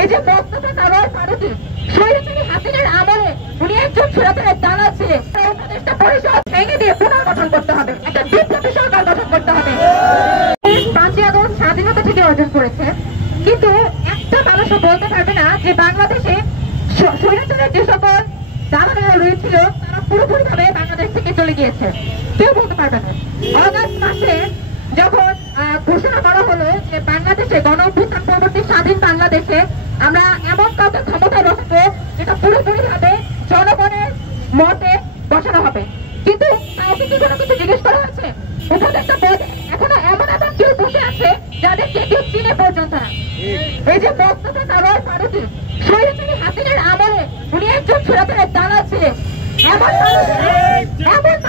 এই যে মোস্তফা সারোয়ার ফারুকী স্বৈরাচারী হাসিনার আমলে উনি একজন স্বৈরাচারের দালাল ছিলেন। উপদেষ্টা পরিষদ ভেঙে দিয়ে পুনর্গঠন করতে হবে, একটা বিপ্লবী সরকার গঠন করতে হবে। 5ই আগস্ট স্বাধীনতা থেকে অর্জন করেছে, কিন্তু একটা মানুষও বলতে পারবে না যে বাংলাদেশে স্বৈরাচারের যে সকল দালালেরা রয়েছিল তারা পুরোপুরি ভাবে বাংলাদেশ থেকে চলে গিয়েছে, কেউ বলতে পারবে না। অগাস্ট মাসে যখন ঘোষণা করা হলো যে বাংলাদেশে গণ অভ্যুত্থান পরবর্তী স্বাধীন বাংলাদেশে আমরা এমন কাউকে ক্ষমতায় বসাবো যেটা পুরোপুরি ভাবে জনগণের মতে বসানো হবে, কিন্তু কাউকে কি কোনো কিছু জিজ্ঞেস করা হয়েছে? উপদেষ্টা পদে এখনো এমন এমন কেউ বসে আছে যাদেরকে কেউ চিনে পর্যন্ত না। এই যে মোস্তফা সারোয়ার ফারুকী স্বৈরাচারী হাসিনার আমলে উনি একজন স্বৈরাচারের দালাল ছিলেন। এমন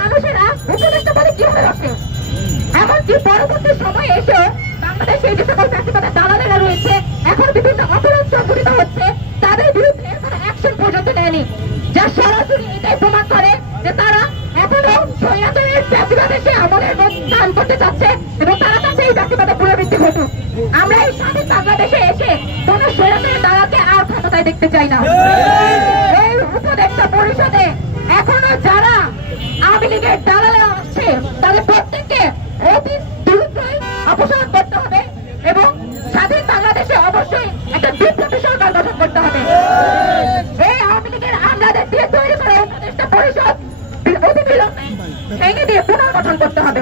মানুষেরা উপদেষ্টা পদে কিভাবে বসে? এমনকি পরবর্তী সময়ে এসে বাংলাদেশে যে সকল চাকরিপাতা দালালেরা রয়েছে এখন বিভিন্ন অপরাধ সংঘটিত হচ্ছে, তাদের বিরুদ্ধে কোনো অ্যাকশন পর্যন্ত নেয়নি, যা সরাসরি এটাই প্রমাণ করে যে তারা এখনো স্বৈরাচারের চাকরিপাতে আমলের কাজ করতে চাচ্ছে এবং তারা চাচ্ছে এই চাকরিপাতা পুনরাবৃত্তি ঘটুক। আমরা এই স্বাধীন বাংলাদেশে এসে কোন স্বৈরাচারের দালালকে আর ক্ষমতায় দেখতে চাই না। এই উপদেষ্টা পরিষদে এখনো যারা আওয়ামী লীগের দালালেরা আসছে তাদের প্রত্যেককে অতি দ্রুত অপসারণ করতে হবে এবং স্বাধীন বাংলাদেশে অবশ্যই একটা বিপ্লবী সরকার গঠন করতে হবে। এই আওয়ামী লীগের আমলাদের দিয়ে তৈরি করা উপদেষ্টা পরিষদ অতি বিলম্বে ভেঙে দিয়ে পুনর্গঠন করতে হবে।